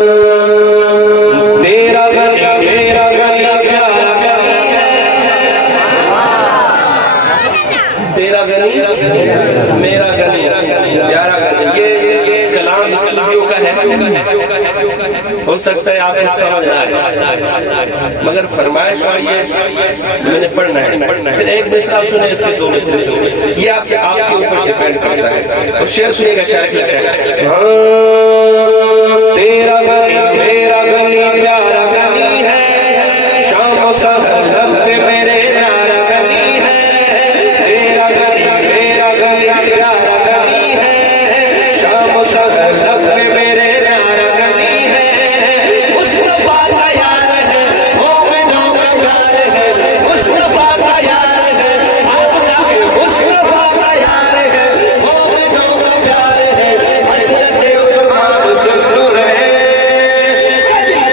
तेरा गली मेरा गली प्यारा गली है, तेरा गली मेरा गली प्यारा गली। ये कलाम इस्लामियों का है, हो सकता है आपको समझ ना आए, मगर फरमाइश ये मैंने पढ़ना है। फिर एक मिसरा सुने, इसके दो मिसरे सुने, ये आपके ऊपर डिपेंड करता है। और शेर सुनिएगा, शायद लगता है तेरा गली मेरा गली प्यारा गली है, शाम सहर शब्द मेरे प्यारा गली है। तेरा गली मेरा गली प्यारा गली है, शाम सहर शब्द मेरे प्यारा गली है। मुस्तफा का यार है, मोमिनों का यार है, मुस्तफा का यार है, मुस्तफा का यार है, मोमिनों का प्यार है। हज़रत उस्मान सुन्नूर है,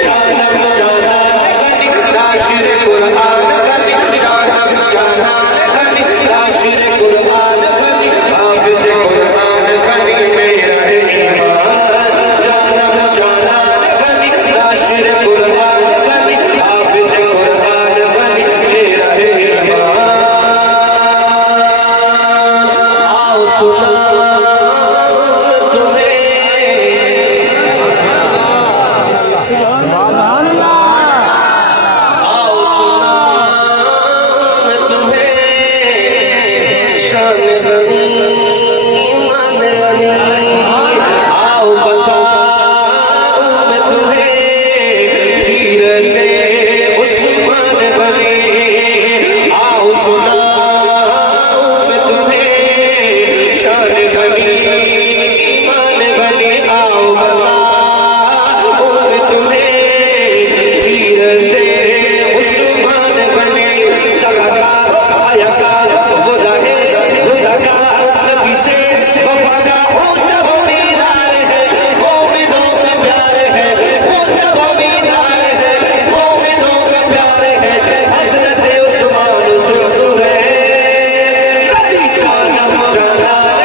जानम जानान गनी नाशिर कुरान गनी, जानम जानान गनी नाशिर कुरान गनी, हाफिज़ कुरान गनी मेरा ईमान। जानम जानान गनी नाशिर कुरान गनी, हाफिज़ कुरान गनी मेरा ईमान। आओ सुनाऊं तुम्हें, आओ सुनाऊं तुम्हें शान गनी मान गनी। आओ बताऊं मैं तुम्हें सीरते उस्मान गनी। आओ सुनाऊं मैं तुम्हें शान गनी ईमान गनी। आओ बताऊं मैं तुम्हें सीरते उस्मान गनी। सगातार आयाकार गुदाहे गुदाकार नबी से वफा का ऊंचा मीनार है, मोमिनों का प्यार है, ऊंचा मीनार है, मोमिनों का प्यार है। हज़रत उस्मान सुन्नूर है, गली जानम जानान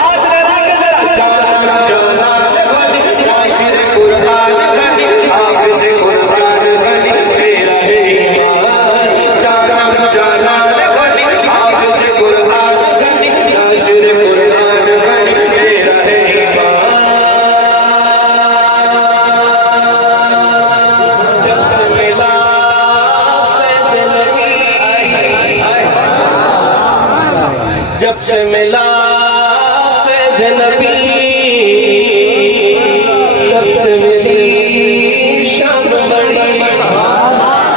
आज लगा के जरा जानम जानान गली नाशिर कुरान गनी, हाफिज़ कुरान गनी मेरा ईमान। जानम जानान गनी हाफिज़ कुरान गनी, नाशिर कुरान गनी मेरा ईमान। जब से मिला फैज़ नबी, जब से मिला फैज़ नबी, तब से मिली शान बड़ी।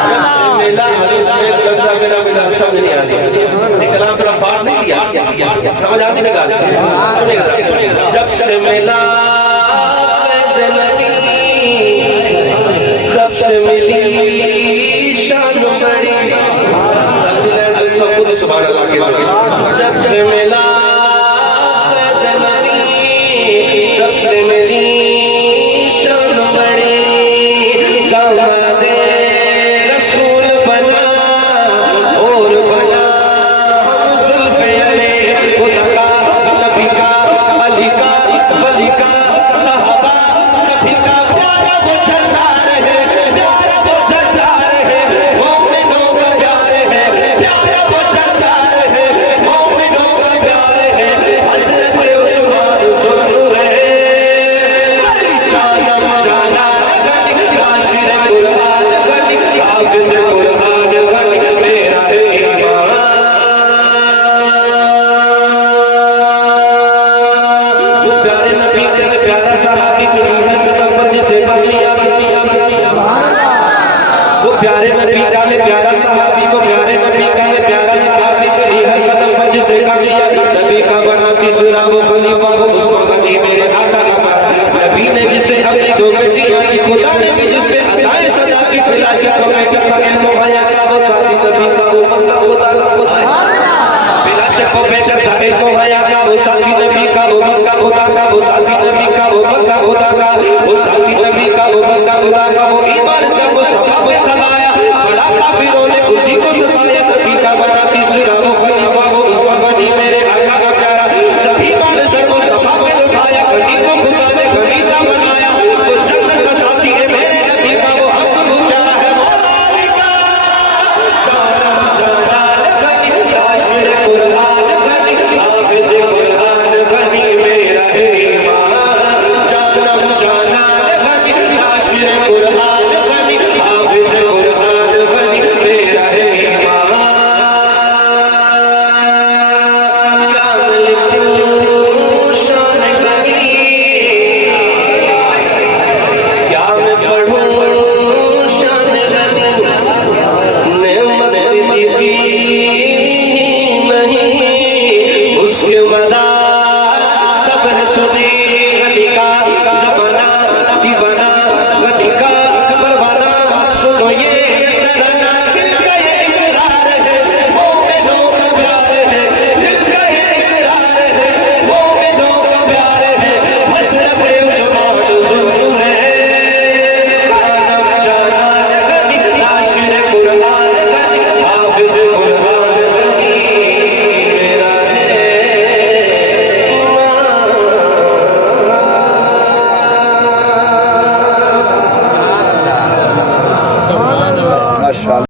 जब से मिला मेरा मिला समझ नहीं आती, ये कलाम पर फाड़ नहीं किया, समझ आती है गाली। सुनिएगा सुनिएगा। जब से मिला फैज़ नबी, तब से मिली शान बड़ी। सबको सुभान अल्लाह के लिए। जब से मिला फैज़ नबी, तब से मिली शान बड़ी। दामादे रसूल बना और बना हम ज़ुल्फ़े अली, खुदा का नबी का अली का वली का सहाबा सभी का प्यारा वो चलता रहे, प्यारा वो चलता रहे, मोमिनों का प्यार है, प्यारा वो चलता रहे, मोमिनों का प्यार है। हज़रत उस्मान सुन्नूर है, जानम जानान गनी नाशिर कुरान गनी, हाफिज़ कुरान गनी मेरा ईमान। वो प्यारे नबी का प्यारा सहाबी मिली है कदम पर जिसे कर लिया, वो प्यारे नबी का प्यारा सहाबी, वो प्यारे नबी का प्यारा सहाबी मिली है कदम पर जिसे कर लिया। नबी का बना तीसरा वो खलीफा, वो उस्मान गनी मेरे आका का प्यारा। नबी ने जिसे अपनी दो बेटियां दी, खुदा ने भी जिस पे अताए सदा की फिलाशा को मैं करता इल्म हया का वो साथी नबी का वो बंदा खुदा का फिलाशा को मैं करता इल्म हया का वो साथी नबी का वो बंदा खुदा का, वो साथी नबी का वो बंदा खुदा का, वो साथी नबी का वो बंदा खुदा का, वो